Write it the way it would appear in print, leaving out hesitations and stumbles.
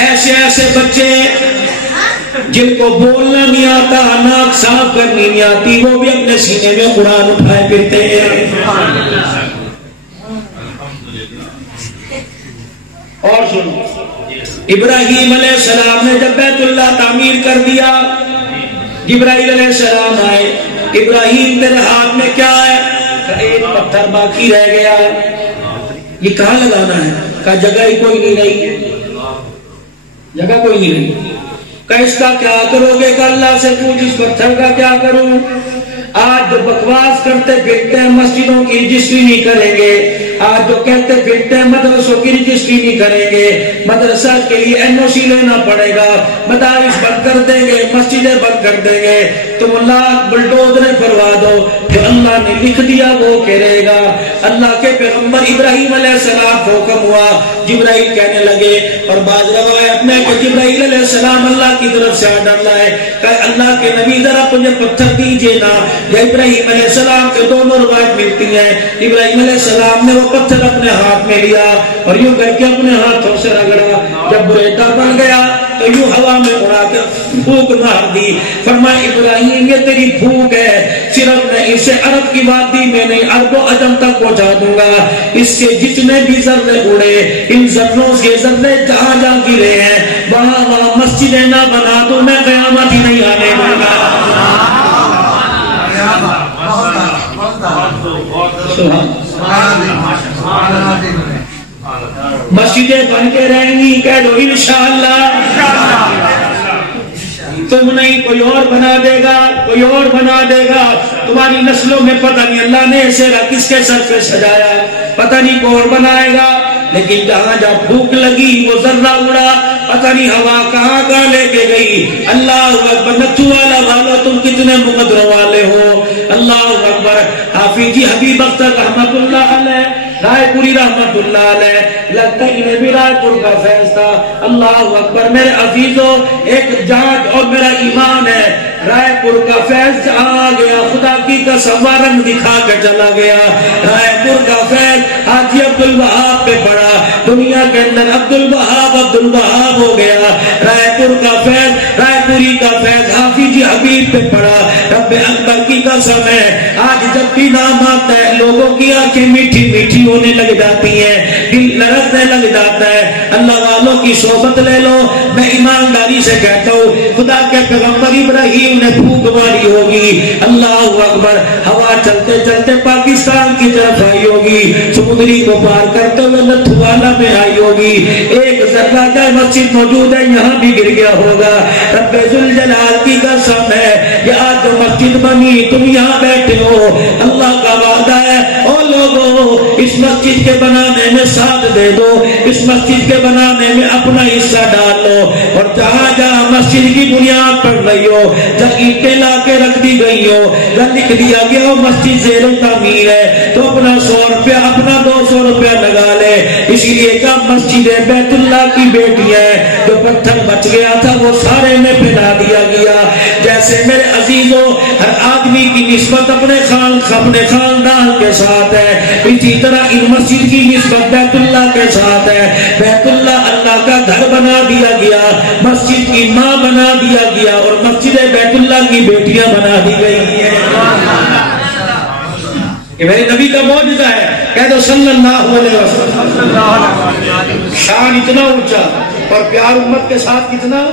ایسے ایسے بچے جن کو بولنا نہیں آتا، ناک صاف کرنی نہیں آتی، وہ بھی اپنے سینے میں قرآن اٹھائے پھرتے ہیں۔ اور سنو، ابراہیم علیہ السلام نے جب بیت اللہ تعمیر کر دیا، جبرائیل علیہ السلام آئے، ابراہیم تیرے ہاتھ میں کیا ہے؟ ایک پتھر باقی رہ گیا، یہ کہاں لگانا ہے؟ کہا جگہ ہی کوئی نہیں رہی، جگہ کوئی نہیں رہی۔ کہ اس کا کیا کرو گے؟ کہ اللہ سے پوچھ اس پتھر کا کیا کروں؟ آج جو بکواس کرتے پھرتے ہیں مسجدوں کی رجسٹری نہیں کریں گے، آج جو کہتے پھرتے ہیں مدرسوں کی رجسٹری نہیں کریں گے، مدرسہ کے لیے NOC لینا پڑے گا، مدارس بند کر دیں گے، مسجدیں بند کر دیں گے، تم اللہ بلڈوزریں کروا دو، جو اللہ نے لکھ دیا وہ کرے گا۔ اللہ کے پیغمبر ابراہیم علیہ السلام کو حکم ہوا، جبرائیل کہنے لگے، اور بعض روایت میں کہ جبرائیل علیہ السلام اللہ کی طرف سے آرڈر لائے کہ اللہ کے نبی ذرا مجھے پتھر دیجیے نا، یا ابراہیم علیہ السلام کے دونوں روایت ملتی ہیں۔ ابراہیم علیہ السلام نے وہ پتھر اپنے ہاتھ میں لیا اور یوں کر کے اپنے ہاتھوں سے رگڑا، جب بریٹا بن گیا تو یوں ہوا میں اڑا کر پھونک مار دی۔ فرمایا ابراہیم یہ تیری پھونک ہے، صرف میں اسے عرب کی وادی میں نہیں عرب و عجم تک پہنچا دوں گا، اس سے جتنے بھی ذرے اڑے، ان ذروں سے ذرے جہاں جہاں گرے ہیں وہاں وہاں مسجدیں نہ بنا دوں، میں قیامت ہی نہیں آنے دوں گا۔ مسجدیں بن کے رہیں گی، کہہ دو انشاءاللہ، تم نہیں کوئی اور بنا دے گا، کوئی اور بنا دے گا، تمہاری نسلوں میں پتہ نہیں اللہ نے اسے کس کے سر پہ سجایا، پتہ نہیں کون بنائے گا، لیکن جہاں جہاں بھوک لگی وہ ذرہ اڑا، پتہ نہیں ہوا کہاں کہاں لے کے گئی۔ اللہ اکبر، نتھو والا والو تم کتنے مقدروں والے ہو، اللہ اکبر۔ حافظ جی حبیب اختر رحمت اللہ علیہ، رائے پوری رحمت اللہ علیہ، لگتا ہے انہیں بھی رائے پور کا فیض تھا۔ اللہ اکبر میرے عزیزوں، ایک جانچ اور میرا ایمان ہے، رائے پور کا فیض آ گیا، خدا کی قسم رنگ دکھا کے چلا گیا۔ رائے پور کا فیض حاجی عبد الوہاب پہ پڑا، دنیا کے اندر عبد الوہاب ہو گیا۔ رائے پور کا فیض، رائے پوری کا فیض حافظ جی حبیب پہ پڑا۔ رب اکبر کی قسم ہے، آج جب بھی نام آتا ہے لوگوں کی آنکھیں میٹھی میٹھی ہونے لگ جاتی ہیں، دل لرزنے لگ جاتا ہے۔ اللہ والوں کی صحبت لے لو، میں ایمانداری سے کہتا ہوں خدا کے پیغمبر ابراہیم نے پھونک ماری ہوگی، اللہ اکبر، ہوا چلتے چلتے پاکستان کی طرف آئی ہوگی، سمندری کو پار کرتے ہوئے نتھوالا میں آئی ہوگی، ایک ذرہ کا مسجد موجود ہے یہاں بھی گر گیا ہوگا۔ رب ذوالجلال کی قسم ہے کہ آج جو مسجد بنی تم یہاں بیٹھے ہو، اللہ کا وعدہ ہے او لوگوں اس مسجد کے بنانے میں ساتھ دے دو، اس مسجد کے بنانے میں اپنا حصہ ڈال لو، اور جہاں جہاں مسجد کی بنیاد پڑ رہی ہو، جب اینٹیں لا کے رکھ دی گئی ہو، جب لکھ دیا گیا ہو مسجد زیر تعمیر ہے، تو اپنا 100 روپیہ اپنا 200 روپیہ لگا لے۔ اسی لیے کہ مسجد بیت اللہ کی بیٹیاں جو پتھر بچ گیا تھا وہ سارے میں پھیلا دیا گیا۔ جیسے میرے عزیزوں ہر آدمی کی نسبت اپنے خاندان کے ساتھ ہے، اسی طرح ان مسجد کی نسبت بیت اللہ کے ساتھ ہے۔ بیت اللہ اللہ کا گھر بنا دیا گیا، مسجد کی ماں بنا دیا گیا، اور مسجد بیت اللہ کی بیٹیاں بنا دی گئی ہیں۔ یہ میرے نبی کا معجزہ ہے، کہہ دو صلی اللہ علیہ وسلم۔ شان اتنا اونچا اور پیار امت کے ساتھ کتنا